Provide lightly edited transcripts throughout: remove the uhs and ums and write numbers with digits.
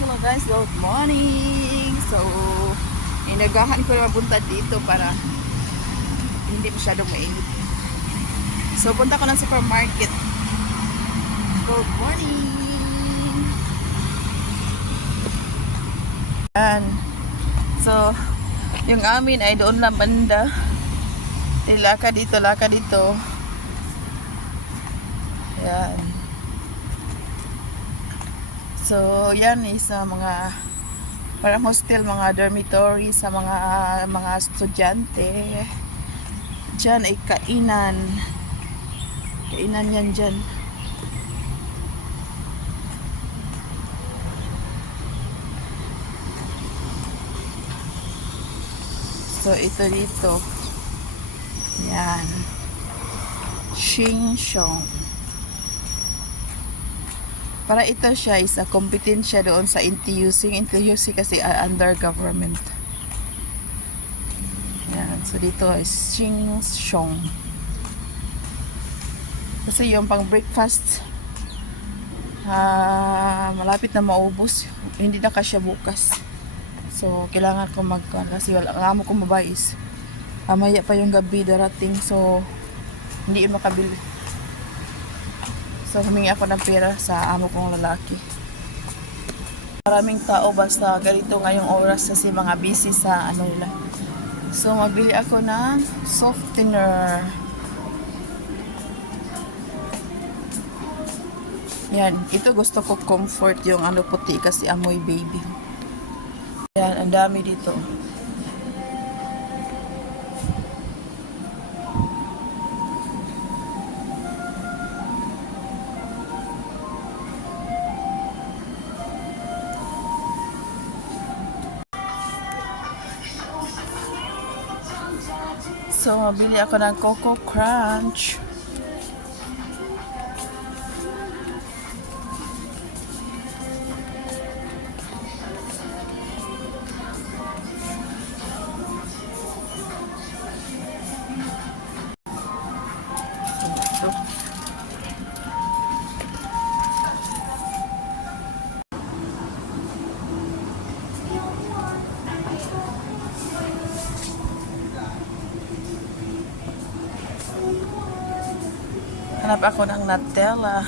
hello guys, good morning. So, inagahan ko na mapunta dito para hindi masyadong mainit. So, punta ko ng supermarket. Good morning. Yan. So, yung amin ay doon lang banda. Laka dito, laka dito. Yan. So, yan is mga parang hostel, mga dormitory sa mga estudyante. Diyan ay kainan. Kainan yan dyan. So, ito dito. Yan. Xinxiong. Para ito siya is a kompetensya doon sa NTUC. NTUC kasi under government. Yan. So, dito is Xinxiong. Kasi yung pang breakfast, malapit na maubos. Hindi na kasya bukas. So, kailangan ko kasi wala ang amo kong babae is maya pa yung gabi darating. So, hindi yun makabili. So, humingi ako ng pera sa amo kong lalaki. Maraming tao basta ganito ngayong oras kasi mga busy sa ano nila. So, mabili ako ng softener. Yan, ito gusto ko comfort yung ano puti kasi amoy baby. Yan, ang dami dito. So, mabili ako ng Coco Crunch. Hanap ako ng Nutella.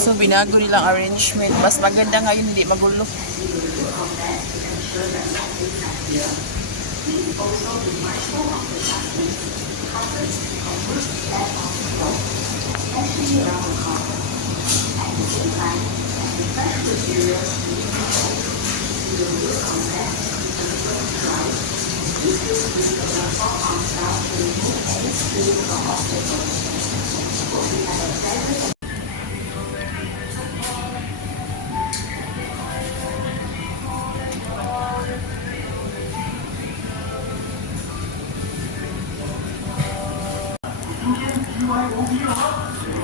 So, binago nilang arrangement. Mas maganda ngayon, hindi magulo.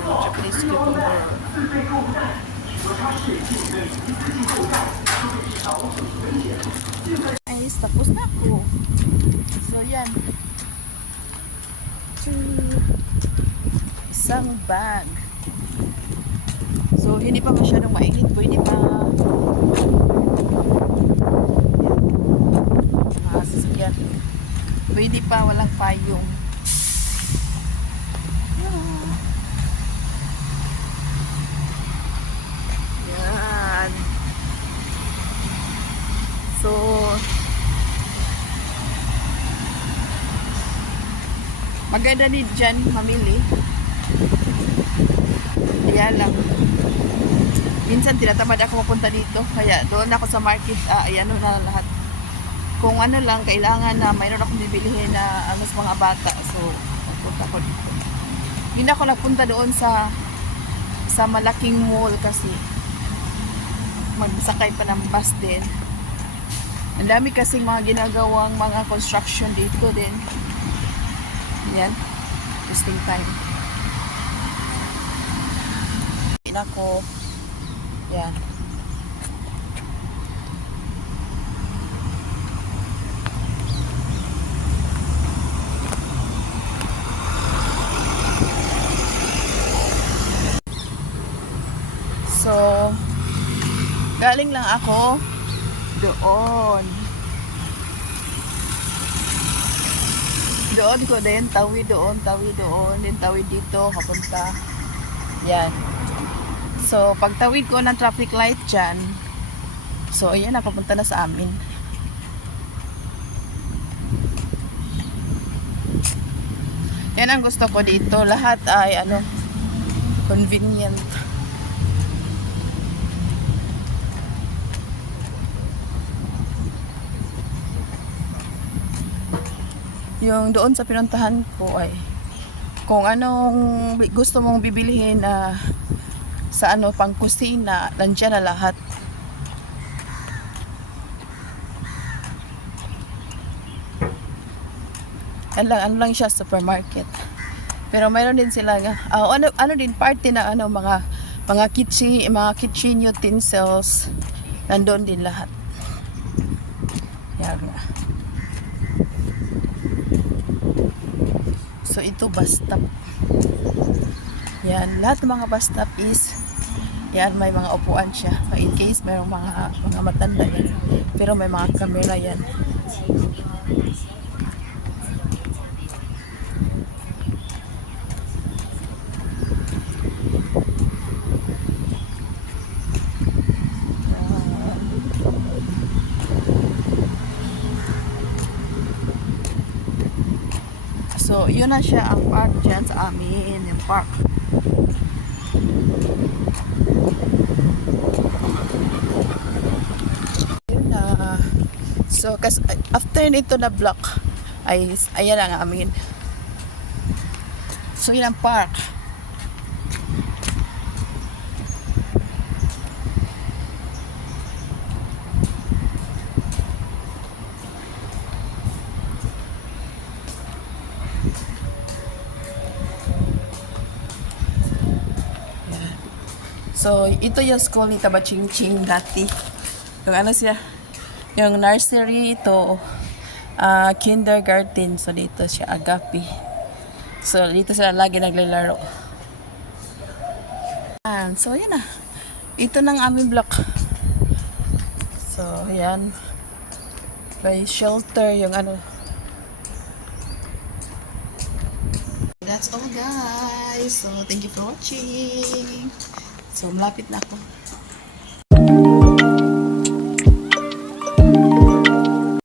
Japanese cucumber. Ay, tapos na ako. So, yan. Isang bag. So, hindi pa masyadong mainit. Pwede pa sasakyan. Pwede pa, walang payong. Yan. So, maganda din dyan mamili. Kaya lang, minsan tinatamad ako mapunta dito. Kaya doon ako sa market, ayan na lahat. Kung ano lang, kailangan na mayroon akong bibilihin na ano sa mga bata. So, magpunta ko dito. Hindi na ako nagpunta doon sa malaking mall kasi magsakay pa ng bus din. Ang dami kasing mga ginagawang mga construction dito din. Yan. Interesting time. Ako. Yan. So, galing lang ako doon. Doon ko din, tawid doon, din tawid dito, papunta. Yan. So, pagtawid ko ng traffic light dyan, so, ayan na, papunta na sa amin. Yan ang gusto ko dito. Lahat ay, convenient. Yung doon sa pinuntahan ko ay, kung anong gusto mong bibilihin na sa pang kusina, nandiyan na lahat. Ano lang siya, supermarket. Pero mayroon din sila din party na mga kitchen utensils. Nandoon din lahat. Yan. So ito bus stop. Yan, lahat ng mga bus stop is yan, may mga upuan siya. In case mayroong mga matanda yan. Pero may mga camera yan. So, yun na siya ang park dyan sa amin. Yung park. Yun na. So, after nito na block, ayan ang amin. So, yun ang park. So, ito yung school ni Tabachingching dati. Yung siya, yung nursery ito, kindergarten. So, dito siya, Agape. So, dito sila lagi naglalaro. So, yan na. Ito ng aming block. So, yan. May shelter, yung That's all, guys. So, thank you for watching. So, malapit na ako.